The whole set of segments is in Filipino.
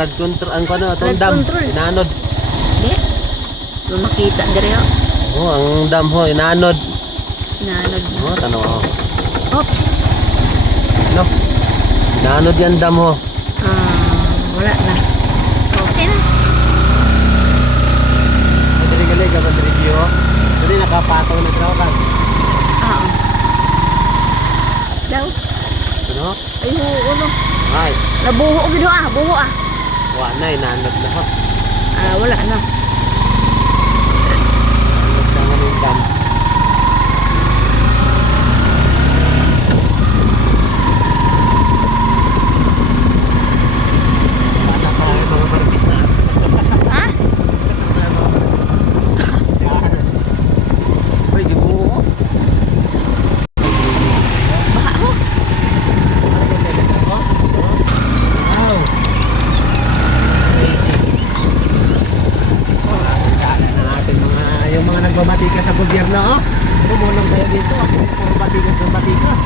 flood control ang kuno atong Flood dam. control. Inanod. Di. Doon makita dire oh. Oh, ang dam ho inanod. Nanod na. Oh, tanaw ho. Oops. No. Inanod yan dam ho. Wala na. Okay na. Dali gali ka ba review? Dali nakapataw na traw kan. Oo. Daw. Ano? Ay oo no. Ay, Nabuho gid ah, buho ah. wa na inanod na ho. Wala na. Inanod na nga ng dam. Mga markis na. Ha? Ay, gibuo. Baha ho. Wow. Na natin yung mga nagbabatikas sa gobyerno, oh. Tumulong tayo dito. Puro batikas ng batikas.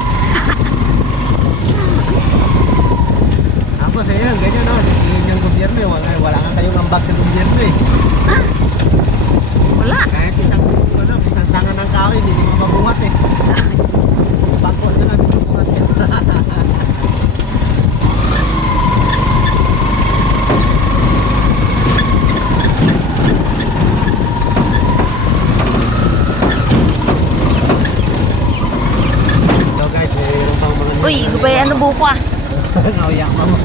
Tapos ayun, ganyan, oh. Sisingin yung gobyerno. Wala nga kayong ambag sa gobyerno, eh. Wala. Kahit isang sangan ng kahoy, hindi mo mabuhat, eh. Bangko na lang bubuhat yan. So guys, mayroon pang mga Uy, gubay ano buko ah. nauyak mo.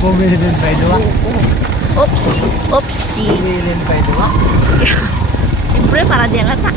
Pumilin pa ito, ah. Oops. Oopsie. Pumilin pa ito, ah. Siyempre para di halata.